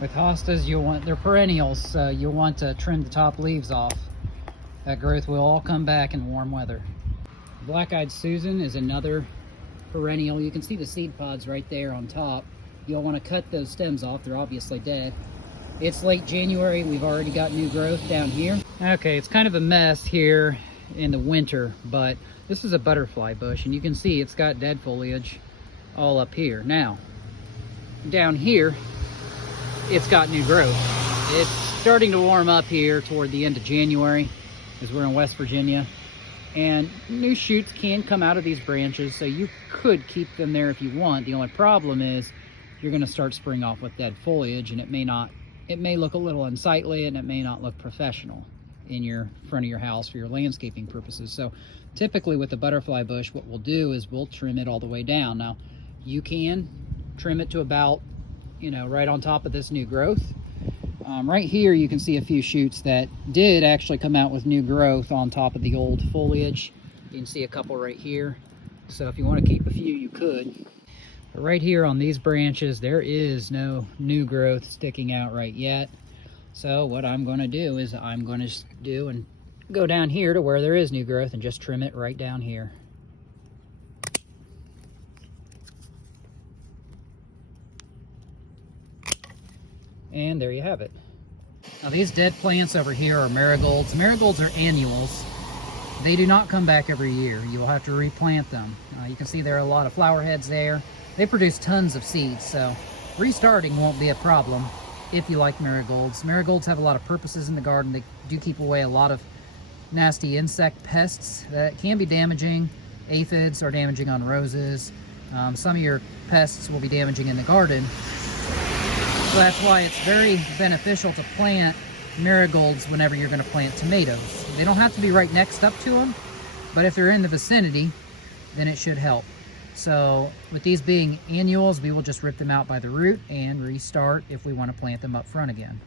With hostas, they're perennials, so you'll want to trim the top leaves off. That growth will all come back in warm weather. Black-eyed Susan is another perennial. You can see the seed pods right there on top. You'll want to cut those stems off. They're obviously dead. It's late January. We've already got new growth down here. Okay, it's kind of a mess here in the winter, but this is a butterfly bush, and you can see it's got dead foliage all up here. Now, down here, it's got new growth. It's starting to warm up here toward the end of January, as we're in West Virginia, and new shoots can come out of these branches, so you could keep them there if you want. The only problem is you're going to start springing off with dead foliage, and it may look a little unsightly, and it may not look professional in your front of your house for your landscaping purposes. So typically with the butterfly bush, what we'll do is we'll trim it all the way down. Now, you can trim it to about, right on top of this new growth. Right here you can see a few shoots that did actually come out with new growth on top of the old foliage. You can see a couple right here. So if you want to keep a few, you could. But right here on these branches, there is no new growth sticking out right yet. So what I'm going to do is I'm going to go down here to where there is new growth and just trim it right down here. And there you have it. Now these dead plants over here are marigolds. Marigolds are annuals. They do not come back every year. You'll have to replant them. You can see there are a lot of flower heads there. They produce tons of seeds, so restarting won't be a problem if you like marigolds. Marigolds have a lot of purposes in the garden. They do keep away a lot of nasty insect pests that can be damaging. Aphids are damaging on roses. Some of your pests will be damaging in the garden. So that's why it's very beneficial to plant marigolds whenever you're going to plant tomatoes. They don't have to be right next up to them, but if they're in the vicinity, then it should help. So with these being annuals, we will just rip them out by the root and restart if we want to plant them up front again.